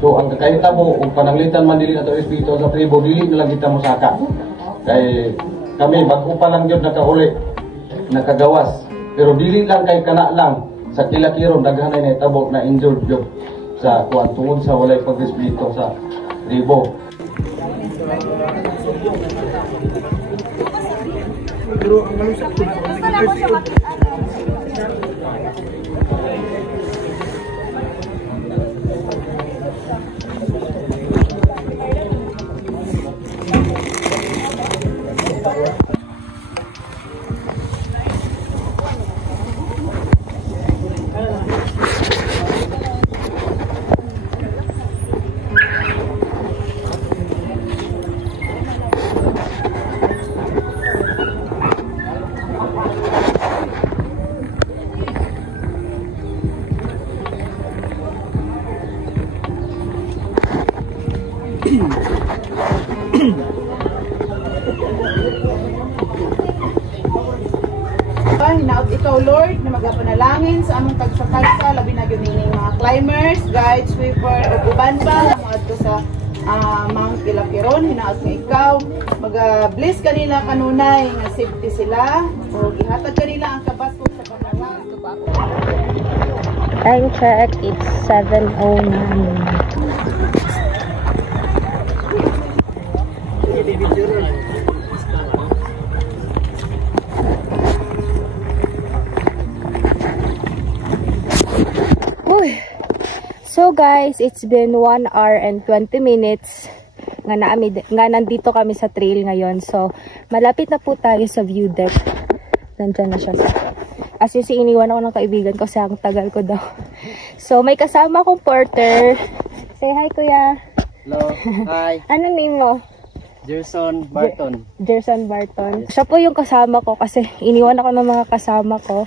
So ang kakayta mo, kung pananglitan man dili ato espiritu sa tribo, dili na lang kita mo saka. Kay kami, bago pa lang yun nakauli, nakagawas. Pero dili lang kay kana lang, sa kilakiron, daghanay na itabok na injured yun sa kuwan, tungod sa walay pag-espiritu sa tribo. Hinaot ikaw, Lord, na magapanalangin sa among tagsa-tagsa, labi na yun mga climbers, guides, sweeper, o uban pa, mga ito sa Mount Kilakiron. Hinaot nga ikaw, mag-bless kanila kanunay, nga safety sila, o gihatag kanila ang kabaskog sa panalang. Time check, it's 7:09. So guys, it's been 1 hour and 20 minutes nga nandito kami sa trail ngayon. So malapit na po tayo sa view deck. Nandiyan na siya. As you see, iniwan ako ng kaibigan ko sa ang tagal ko daw. So may kasama akong porter. Say hi, kuya. Hello, hi. Anong name mo? Gerson Barton. Gerson Barton. Siya po yung kasama ko kasi iniwan ako ng mga kasama ko.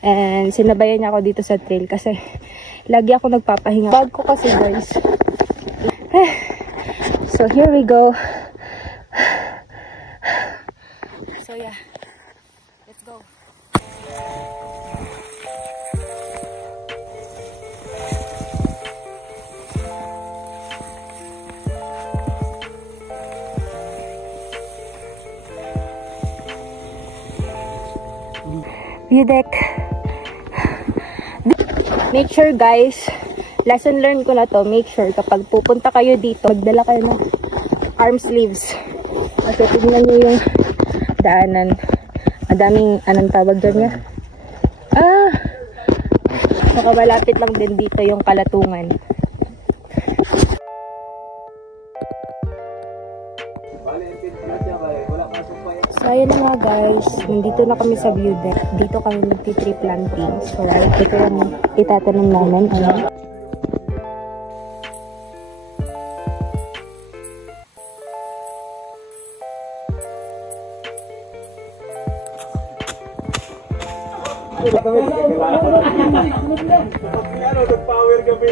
And sinabayan niya ako dito sa trail kasi lagi ako nagpapahinga. Bag ko kasi, guys. So here we go. So yeah, let's go. View deck. Make sure, guys, lesson learned ko na to, make sure kapag pupunta kayo dito, magdala kayo ng arm sleeves. Kasi tignan nyo yung daanan. Madaming, anong tawag dyan niya? Saka malapit lang din dito yung Kalatungan. So ayun na nga, guys, nandito na kami sa view deck. Dito kami magti-tree planting. So right, ito yung itatanim namin. Power gabi.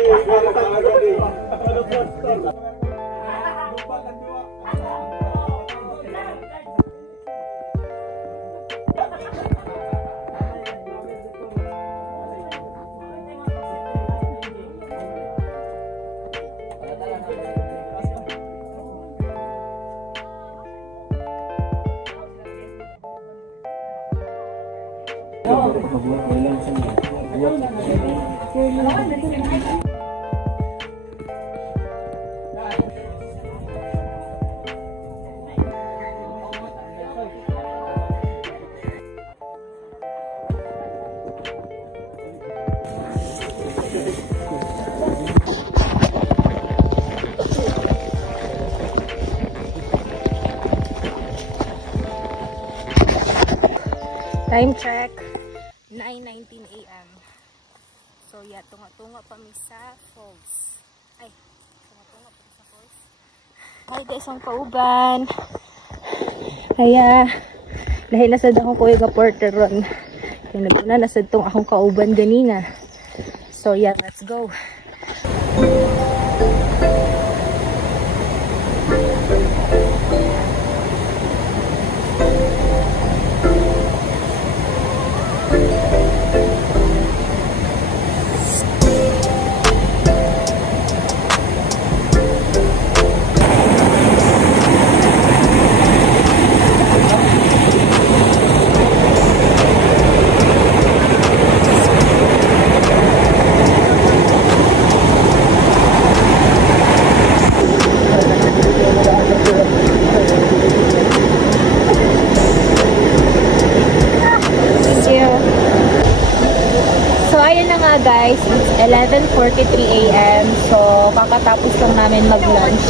Time check, 9:19 AM. So yeah, tunga-tunga pa mi sa falls. Ay, tunga-tunga pa sa falls. Hi guys, ang kauban. Kaya, dahil nasad akong kuya nga porter ron. Kaya naguna nasad tong akong kauban ganina. So So yeah, let's go. Guys, it's 11:43 AM. So, kakatapos lang namin mag-lunch.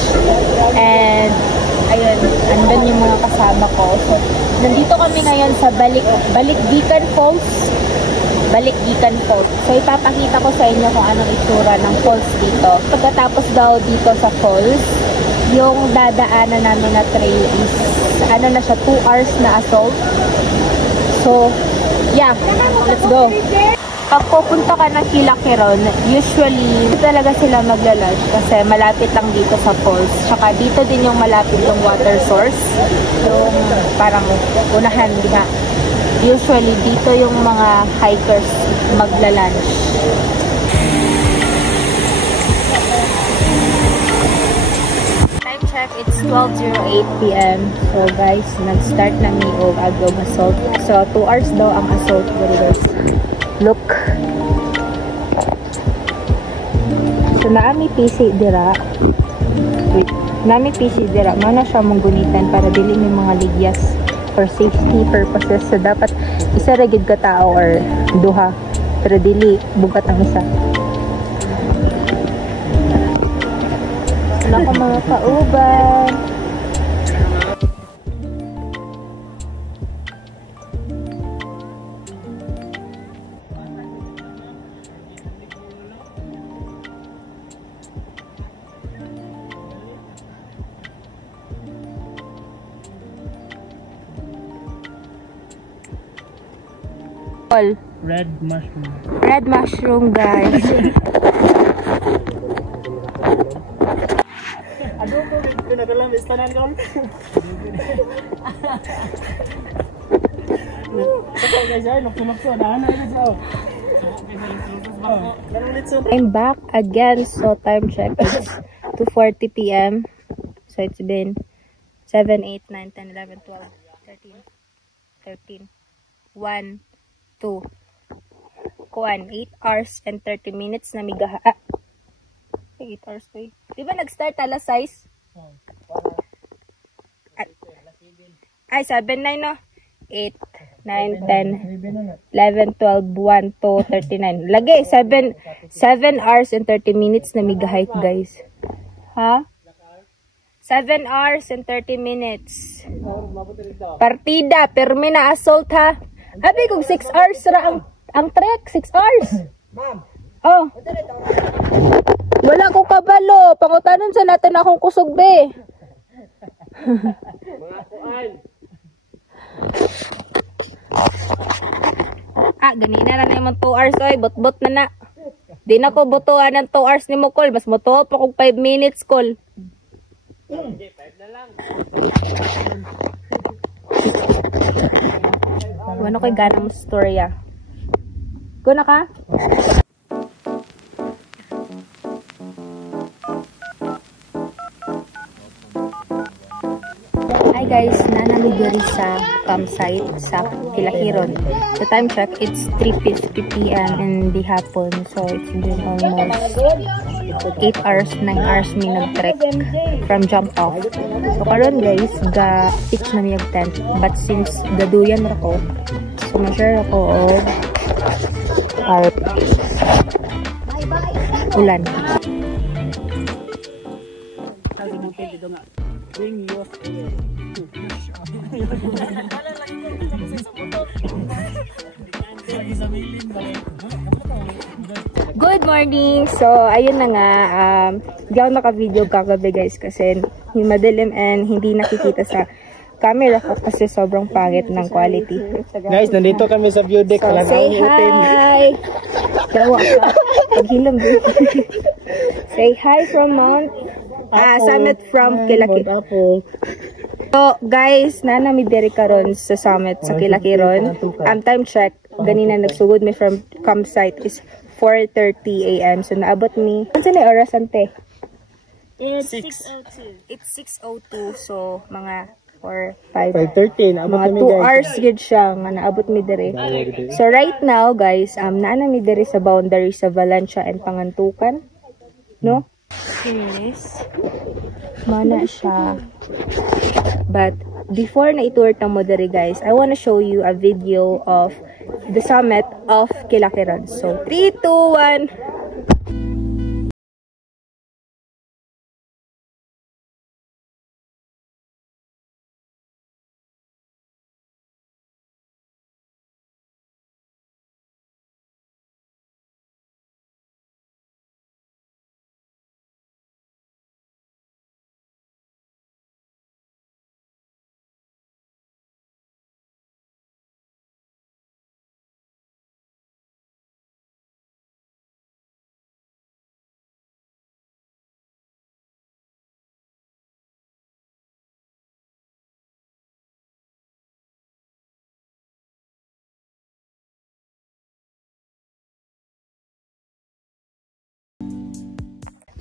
And, ayun, andun yung mga kasama ko. So, nandito kami ngayon sa Balikgikan Falls. Balikgikan Falls. So, ipapakita ko sa inyo kung anong itsura ng falls dito. Pagkatapos daw dito sa falls, yung dadaanan namin na trail is, ano na siya, 2 hours na assault. So, yeah, let's go. Pag pupunta ka ng Kilaquiron, usually talaga sila magla-lunch kasi malapit lang dito sa falls. Tsaka dito din yung malapit yung water source. Yung parang unahan diha. Usually dito yung mga hikers magla-lunch. Time check, it's 12:08 PM. So guys, nag-start na mi og agong assault. So 2 hours daw ang assault guys. Look. So, naami PC dira. Wait. Naami PC dira. Mana siya mong gunitan para dili may mga ligyas for safety purposes. So, dapat isa ragid ka tao or duha. Pero dili bugat ang isa. Wala ko mga kauban. Red mushroom. Red mushroom, guys. Aduh ko pinagalang istanan ko. Sakay guys, ay nagtumakso daan na guys. I'm back again. So time check is 2:40 PM. So it's been 7, 8, 9, 10, 11, 12, 13, 1, 2, 8 hours and 30 minutes na migaha. 8 hours to. Di ba nag-start alas 6? Ay, 7, 9 no? 8, 9, 10, 11, 12, 1, 2, 39. Lagi, 7 hours and 30 minutes na miga-hike guys. Ha? 7 hours and 30 minutes. Partida, permi na assault ha. Abi kung 6 hours ra ang trek, 6 hours. Ma'am. Oh. Wala ko kabalo, pangutanon sa natin akong kusog be. Mga kuan. Ganina na naman 2 hours oy, bot-bot na na. Di na ko botohan ng 2 hours ni mo call, mas moto pa kung 5 minutes call. Okay, 5 na lang. Ano kay ganang storya? Go na ka? Hi guys, nanami diri sa campsite sa Kilaquiron. The time check, it's 3:50 PM in the hapon. So it's been almost 8 hours, 9 hours mi nag-trek from jump off. So karon guys, ga-pitch na mi yung tent. But since gaduyan ra ko, so ma-share ako og ulan. Good morning! So, ayun na nga, hindi ako naka-video kagabi guys kasi madilim and hindi nakikita sa camera ko kasi sobrang pangit ng quality. Guys, nandito kami sa view deck. So, say hi! Jawa ka. Paghilom din. Say hi from Summit from Kilaki. So, guys, nanami diri karon sa Summit sa Kilakiron. Time check. Ganina nagsugod mi from campsite is 4:30 AM. So, naabot mi. Ano na oras, ante? It's 6:02. So, mga 5:13. Mga 2 hours gid siya nga naabot mi diri. So right now guys, naana mi diri sa boundary sa Valencia and Pangantukan. No? Yes. Mana siya. But before na itour ta mo diri guys, I wanna show you a video of the summit of Kilakiron. So 3, 2, 1.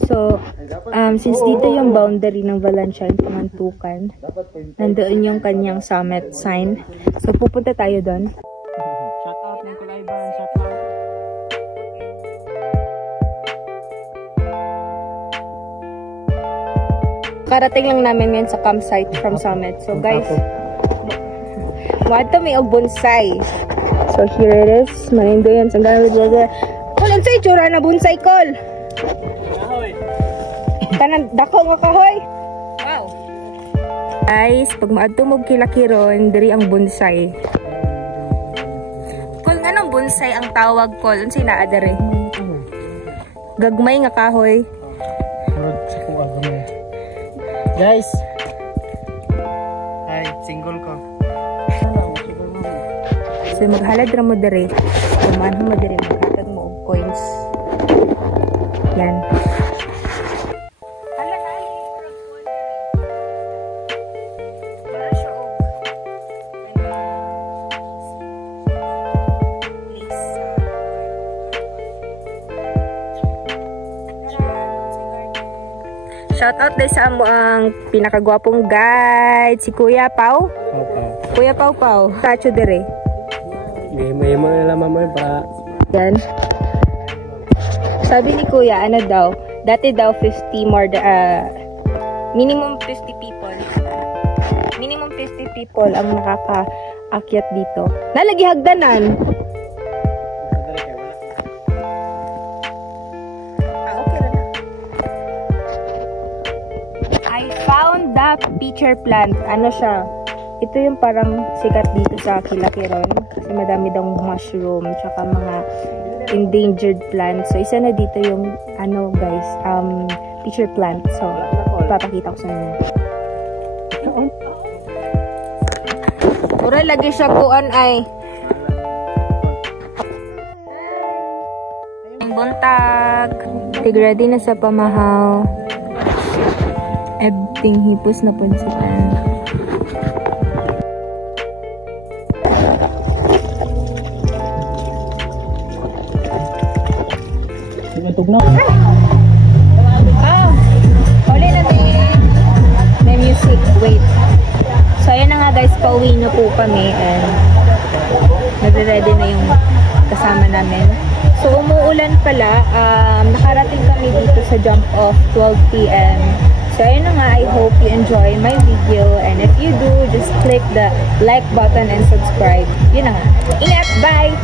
So, since dito yung boundary ng Valencia and Pangantukan, nandoon yung kanyang summit sign. So, pupunta tayo doon. Shout out ng Kulayban. Shout out. Karating lang namin ngayon sa campsite from summit. So, guys, wato may og bonsai. So, here it is. Manindo yan. Sa gamit baga. Kulang sa itsura na bonsai, Col. Tanan dako nga kahoy. Wow. Guys, pag maadto mo Kilakiron, diri ang bonsai. Kol nganong bonsai ang tawag, Kol? Unsay naa diri? Gagmay nga kahoy. Guys. Hi, single ko. So maghalad ra mo diri. Kumahan mo diri, maghatag mo og coins. Yan. Shout out dahil sa ang pinakagwapong guide, si Kuya Pau. Kuya Pau Pau. Tacho dire. May mga laman mo para. Yan. Sabi ni Kuya, ano daw, dati daw 50 more, minimum 50 people. Minimum 50 people ang nakakaakyat dito. Nalagi hagdanan. Found the pitcher plant. Ano siya? Ito yung parang sikat dito sa Kilakiron. Kasi madami daw mushroom, tsaka mga endangered plants. So, isa na dito yung, ano guys, pitcher plant. So, ipapakita ko sa inyo. Pura lagi siya kuan ay. Buntag. Tigradi na sa pamahaw. Ebting hipos na pansitan. Tugtog na. Uli na may music. Wait. So, ayan na nga guys. Pauwi na po kami. And nagre-ready na yung kasama namin. So, umuulan pala. Nakarating kami dito sa jump off 12 PM. So, ayun na nga, I hope you enjoy my video. And if you do, just click the like button and subscribe. Yun na nga. Ingat! Bye!